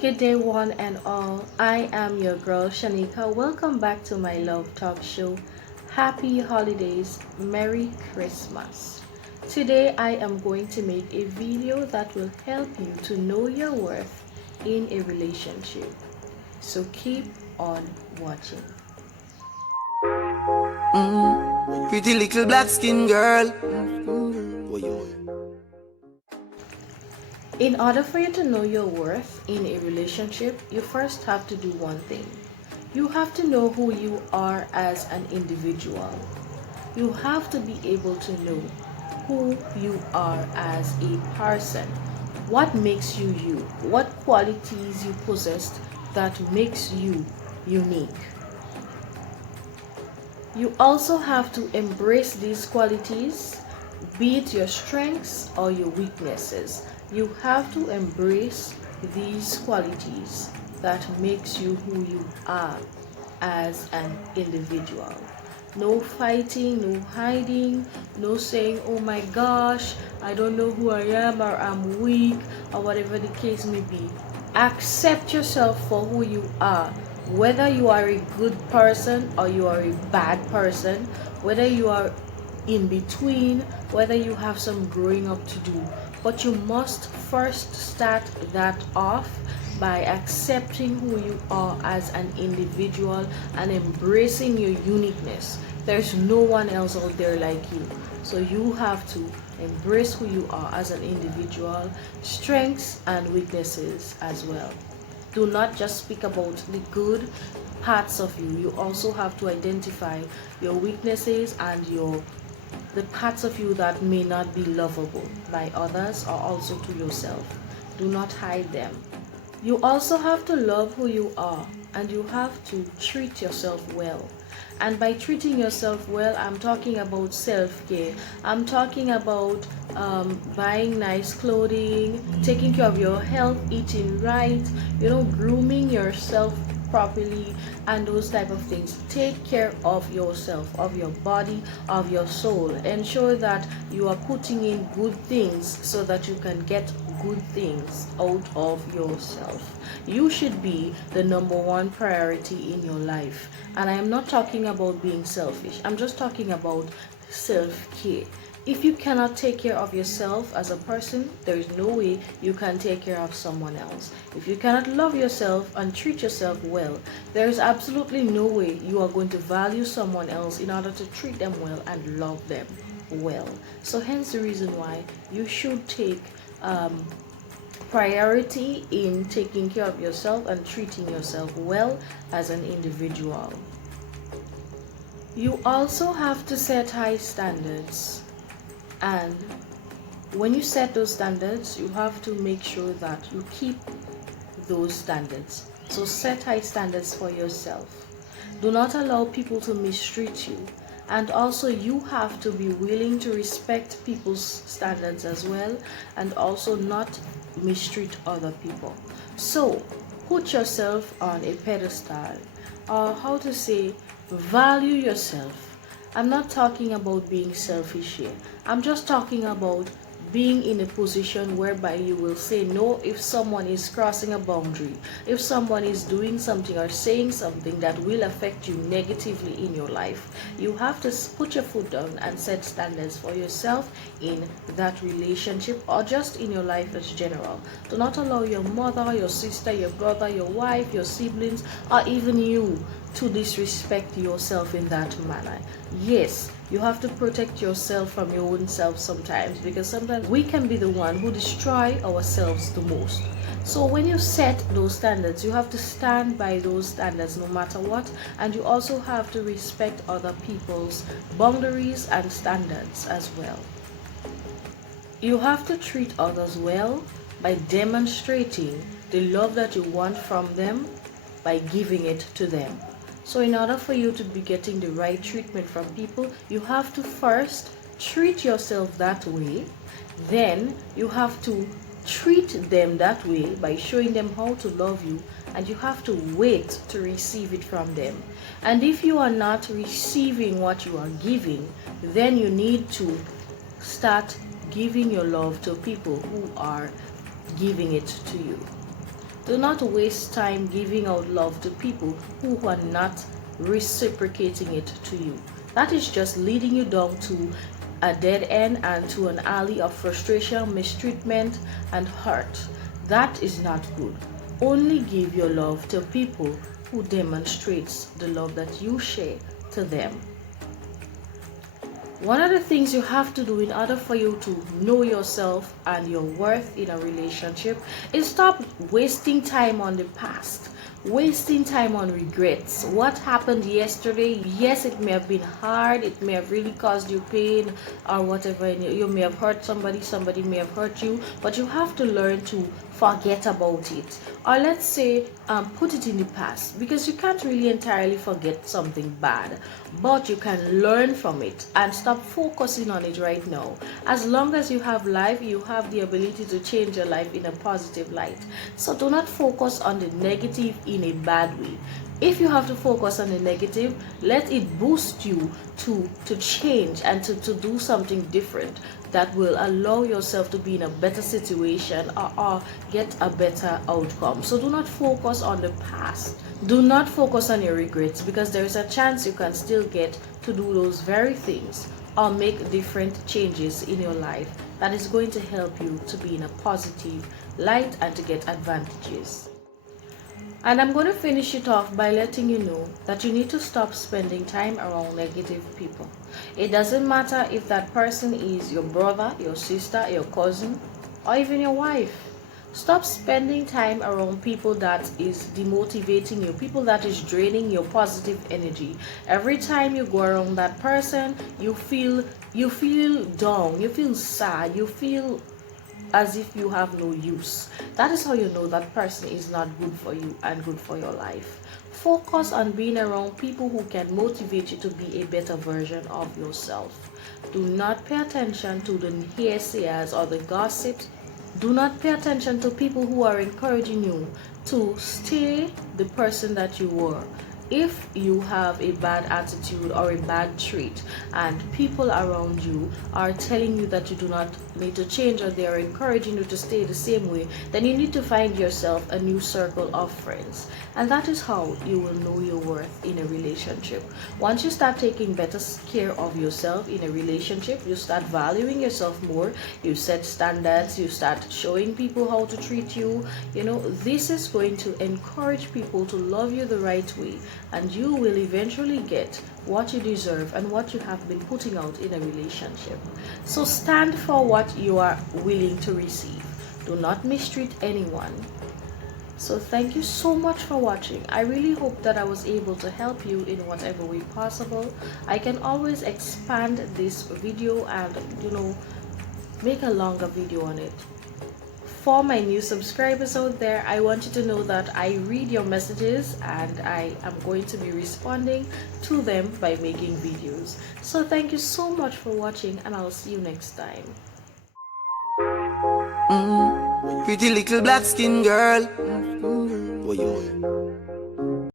Good day, one and all. I am your girl Shanika. Welcome back to my Love Talk show. Happy holidays, Merry Christmas. Today, I am going to make a video that will help you to know your worth in a relationship. So keep on watching. Pretty little black skin girl. In order for you to know your worth in a relationship, you first have to do one thing. You have to know who you are as an individual. You have to be able to know who you are as a person. What makes you you? What qualities you possess that makes you unique? You also have to embrace these qualities, be it your strengths or your weaknesses. You have to embrace these qualities that makes you who you are as an individual. No fighting, no hiding, no saying, oh my gosh, I don't know who I am, or I'm weak, or whatever the case may be. Accept yourself for who you are, whether you are a good person or you are a bad person, whether you are in between, whether you have some growing up to do. But you must first start that off by accepting who you are as an individual and embracing your uniqueness. There's no one else out there like you. So you have to embrace who you are as an individual, strengths and weaknesses as well. Do not just speak about the good parts of you. You also have to identify your weaknesses and the parts of you that may not be lovable by others or also to yourself. Do not hide them. You also have to love who you are, and you have to treat yourself well. And by treating yourself well, I'm talking about self-care. I'm talking about buying nice clothing, taking care of your health, eating right, grooming yourself properly, and those type of things. Take care of yourself, of your body, of your soul. Ensure that you are putting in good things so that you can get good things out of yourself. You should be the number one priority in your life. And I am not talking about being selfish. I'm just talking about self-care. If you cannot take care of yourself as a person, there is no way you can take care of someone else. If you cannot love yourself and treat yourself well, there is absolutely no way you are going to value someone else in order to treat them well and love them well. So hence the reason why you should take priority in taking care of yourself and treating yourself well as an individual. You also have to set high standards, and when you set those standards, you have to make sure that you keep those standards. So set high standards for yourself. Do not allow people to mistreat you. And also you have to be willing to respect people's standards as well, and also not mistreat other people. So put yourself on a pedestal, or how to say, value yourself. I'm not talking about being selfish here. I'm just talking about being in a position whereby you will say no if someone is crossing a boundary, if someone is doing something or saying something that will affect you negatively in your life. You have to put your foot down and set standards for yourself in that relationship or just in your life as general. Do not allow your mother, your sister, your brother, your wife, your siblings, or even you to disrespect yourself in that manner. Yes, you have to protect yourself from your own self sometimes, because sometimes we can be the one who destroy ourselves the most. So when you set those standards, you have to stand by those standards no matter what, and you also have to respect other people's boundaries and standards as well. You have to treat others well by demonstrating the love that you want from them by giving it to them. So in order for you to be getting the right treatment from people, you have to first treat yourself that way. Then you have to treat them that way by showing them how to love you, and you have to wait to receive it from them. And if you are not receiving what you are giving, then you need to start giving your love to people who are giving it to you. Do not waste time giving out love to people who are not reciprocating it to you. That is just leading you down to a dead end and to an alley of frustration, mistreatment, and hurt. That is not good. Only give your love to people who demonstrates the love that you share to them. One of the things you have to do in order for you to know yourself and your worth in a relationship is stop wasting time on the past, wasting time on regrets. What happened yesterday? Yes, it may have been hard, it may have really caused you pain or whatever, and you may have hurt somebody, somebody may have hurt you, but you have to learn to forget about it, or let's say put it in the past, because you can't really entirely forget something bad, but you can learn from it and stop focusing on it right now. As long as you have life, you have the ability to change your life in a positive light. So do not focus on the negative in a bad way. If you have to focus on the negative, let it boost you to change and to do something different that will allow yourself to be in a better situation, or get a better outcome. So do not focus on the past. Do not focus on your regrets, because there is a chance you can still get to do those very things or make different changes in your life that is going to help you to be in a positive light and to get advantages. And I'm going to finish it off by letting you know that you need to stop spending time around negative people. It doesn't matter if that person is your brother, your sister, your cousin, or even your wife. Stop spending time around people that is demotivating you, people that is draining your positive energy. Every time you go around that person, you feel down, you feel sad, you feel as if you have no use. That is how you know that person is not good for you and good for your life. Focus on being around people who can motivate you to be a better version of yourself. Do not pay attention to the naysayers or the gossips. Do not pay attention to people who are encouraging you to stay the person that you were. If you have a bad attitude or a bad trait and people around you are telling you that you do not need to change, or they are encouraging you to stay the same way, then you need to find yourself a new circle of friends. And that is how you will know your worth in a relationship. Once you start taking better care of yourself in a relationship, you start valuing yourself more, you set standards, you start showing people how to treat you. This is going to encourage people to love you the right way, and you will eventually get what you deserve and what you have been putting out in a relationship. So stand for what you are willing to receive. Do not mistreat anyone. So thank you so much for watching. I really hope that I was able to help you in whatever way possible. I can always expand this video and make a longer video on it. For my new subscribers out there, I want you to know that I read your messages and I am going to be responding to them by making videos. So thank you so much for watching, and I'll see you next time. Pretty little black skin girl.